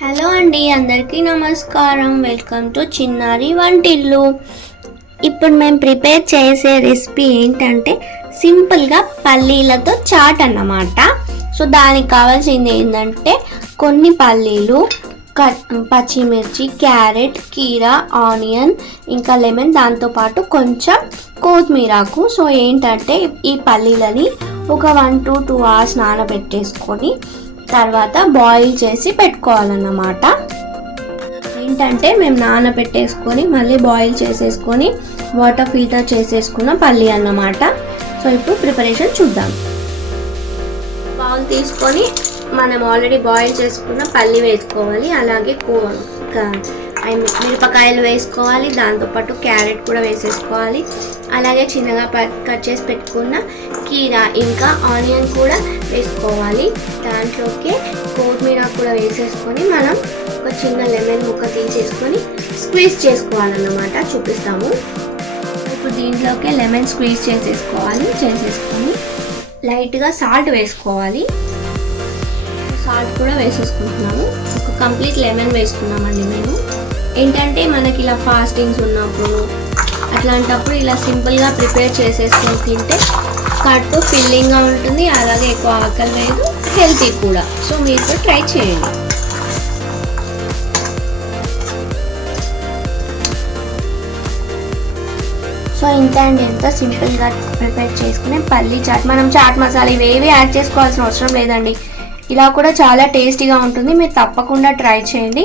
Hello అండి, అందరికీ నమస్కారం. వెల్కమ్ టు చిన్నారి వంటిల్లు. ఇప్పుడు మేము ప్రిపేర్ చేసే రెసిపీ ఏంటంటే సింపుల్గా పల్లీలతో చాట్ అన్నమాట. సో దానికి కావాల్సింది ఏంటంటే కొన్ని పల్లీలు, పచ్చిమిర్చి, క్యారెట్, కీరా, ఆనియన్, ఇంకా లెమన్, దాంతోపాటు కొంచెం కొత్తిమీరాకు. సో ఏంటంటే ఈ పల్లీలని ఒక 1 to 2 hours నానబెట్టేసుకొని తర్వాత బాయిల్ చేసి పెట్టుకోవాలన్నమాట. ఏంటంటే మేము నానబెట్టేసుకొని మళ్ళీ బాయిల్ చేసేసుకొని వాటర్ ఫిల్టర్ చేసేసుకున్న పల్లి అన్నమాట. సో ఇప్పుడు ప్రిపరేషన్ చూద్దాం. బౌల్ తీసుకొని మనం ఆల్రెడీ బాయిల్ చేసుకున్న పల్లి వేసుకోవాలి, అలాగే మిరపకాయలు వేసుకోవాలి, దాంతోపాటు క్యారెట్ కూడా వేసేసుకోవాలి, అలాగే చిన్నగా కట్ చేసి పెట్టుకున్న కీరా ఇంకా ఆనియన్ కూడా వేసుకోవాలి. దాంట్లోకి కొత్తిమీర కూడా వేసేసుకొని మనం ఒక చిన్న లెమన్ ముక్క తీసేసుకొని స్క్వీజ్ చేసుకోవాలన్నమాట. చూపిస్తాము. ఇప్పుడు దీంట్లోకి లెమన్ స్క్వీజ్ చేసేసుకొని లైట్గా సాల్ట్ వేసుకోవాలి. సాల్ట్ కూడా వేసేసుకుంటున్నాము. ఒక కంప్లీట్ లెమన్ వేసుకున్నామండి మేము. ఏంటంటే మనకి ఇలా ఫాస్టింగ్స్ ఉన్నప్పుడు అట్లాంటప్పుడు ఇలా సింపుల్గా ప్రిపేర్ చేసేసుకొని తింటే కడుపు ఫిల్లింగ్గా ఉంటుంది, అలాగే ఎక్కువ ఆకలి లేదు, హెల్తీ కూడా. సో మీరు కూడా ట్రై చేయండి. సో ఇంత అండి, ఎంత సింపుల్గా ప్రిపేర్ చేసుకునే పల్లీ చాట్. మనం చాట్ మసాలా ఇవేవి యాడ్ చేసుకోవాల్సిన అవసరం లేదండి. ఇలా కూడా చాలా టేస్టీగా ఉంటుంది. మీరు తప్పకుండా ట్రై చేయండి.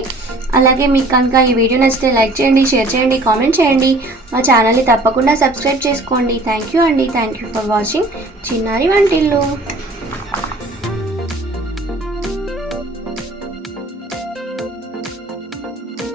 అలాగే మీకు కనుక ఈ వీడియో నచ్చితే లైక్ చేయండి, షేర్ చేయండి, కామెంట్ చేయండి. మా ఛానల్ని తప్పకుండా సబ్స్క్రైబ్ చేసుకోండి. థ్యాంక్ యూ అండి. థ్యాంక్ యూ ఫర్ వాచింగ్ చిన్నారి వంటిల్లు.